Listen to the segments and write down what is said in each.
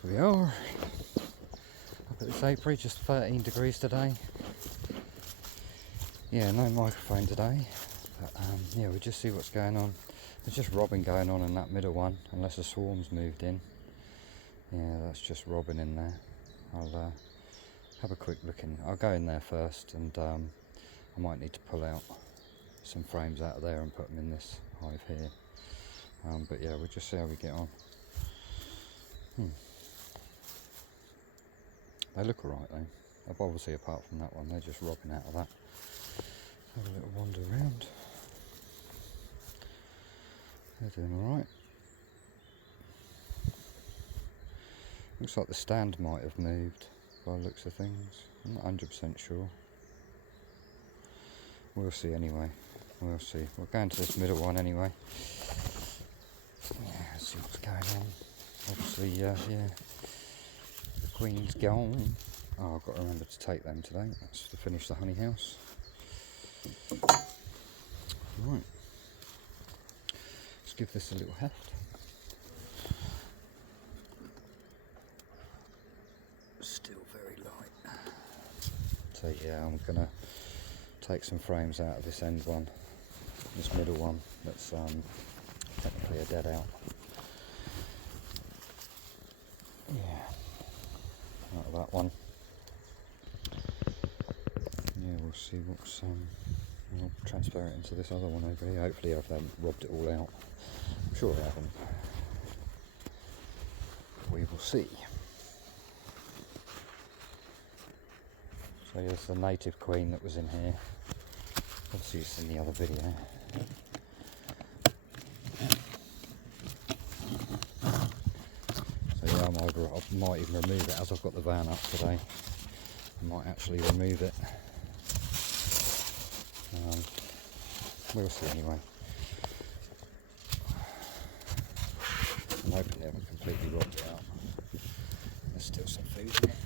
So we are up at this apiary, just 13 degrees today. Yeah, no microphone today, but yeah, we'll just see what's going on. There's just robbing going on in that middle one, unless the swarm's moved in. Yeah, that's just robbing in there. I'll have a quick look in. I'll go in there first, and I might need to pull out some frames out of there and put them in this hive here. But yeah, we'll just see how we get on. They look alright though. Obviously, apart from that one, they're just robbing out of that. Have a little wander around. They're doing alright. Looks like the stand might have moved by the looks of things. I'm not 100% sure. We'll see anyway. We'll see. We're going to this middle one anyway. Yeah, see what's going on. Obviously, yeah, the queen's gone. Oh, I've got to remember to take them today. That's to finish the honey house. Right. Let's give this a little heft. Still very light. So yeah, I'm gonna take some frames out of this end one, this middle one. That's technically a dead out. Yeah, out of that one. Yeah, we'll see what's. I'll transfer it into this other one over here. Hopefully, I haven't robbed it all out. I'm sure I haven't. We will see. So here's the native queen that was in here. Obviously it's in the other video. So yeah, I might even remove it as I've got the van up today. I might actually remove it. We'll see anyway. I'm hoping they haven't completely robbed it out. There's still some food in it.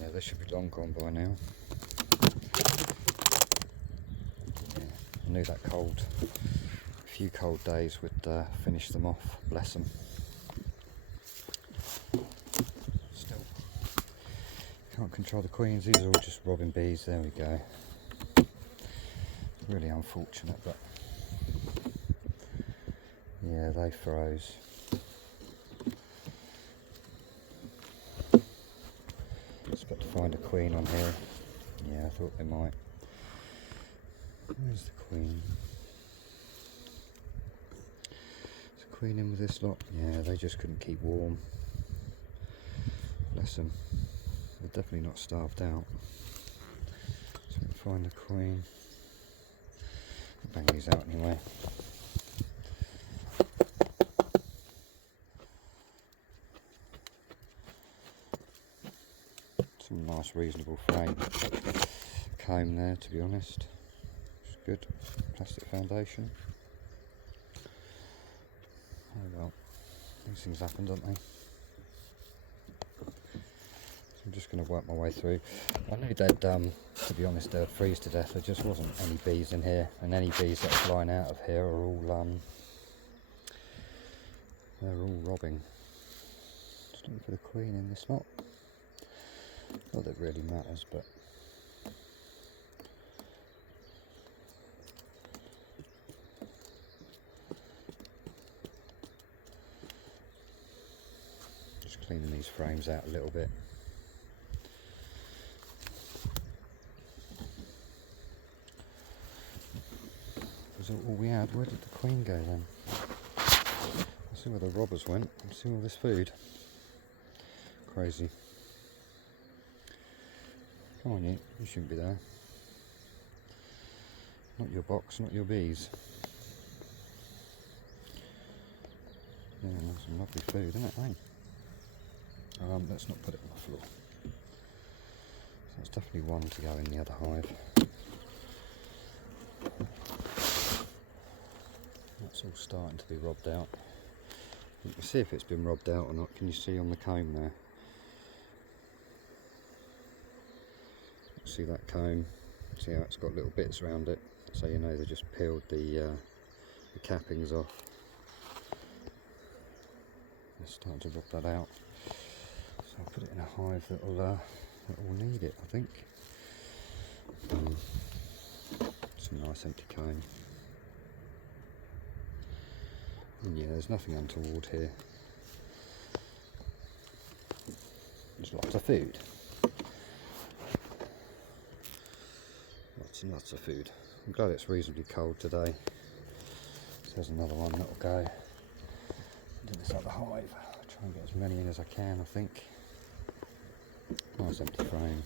Yeah, they should be long gone by now. Yeah, I knew that a few cold days would finish them off, bless them. Still, can't control the queens, these are all just robbing bees, there we go. Really unfortunate, but yeah, they froze. Got to find a queen on here. Yeah, I thought they might. Where's the queen? Is the queen in with this lot? Yeah, they just couldn't keep warm. Bless them. They're definitely not starved out. So we can find the queen. I'll bang these out anyway. Some nice reasonable frame comb there, to be honest. It's good. Plastic foundation. Oh well, these things happen, don't they? So I'm just going to work my way through. I knew they'd, to be honest, they'd freeze to death. There just wasn't any bees in here, and any bees that are flying out of here are all they're all robbing. Just looking for the queen in this lot. Not that it really matters, but just cleaning these frames out a little bit. Was that all we had? Where did the queen go then? I'll see where the robbers went. I'm seeing all this food. Crazy. Come on, you shouldn't be there. Not your box, not your bees. Yeah, that's some lovely food, isn't it, eh? Let's not put it on the floor. So that's definitely one to go in the other hive. That's all starting to be robbed out. You can see if it's been robbed out or not. Can you see on the comb there? See that comb? See how it's got little bits around it? So you know they just peeled the cappings off. It's starting to rub that out. So I'll put it in a hive that will need it, I think. Some nice empty comb. And yeah, there's nothing untoward here. There's lots of food. Lots and lots of food. I'm glad it's reasonably cold today. So there's another one that'll go into this other hive. I'll try and get as many in as I can, I think. Nice empty frame.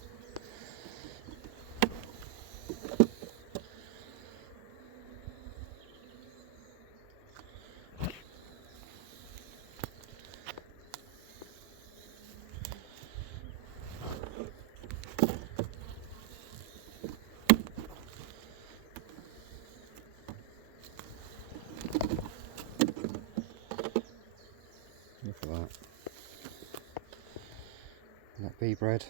Look at that. And that bee bread.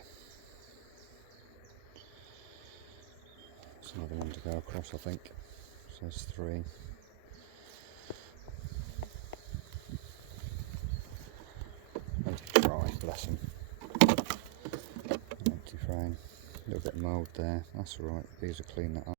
There's another one to go across, I think. So there's 3. Empty try, bless him. Empty frame. A little bit of mould there. That's alright. Bees will clean that up.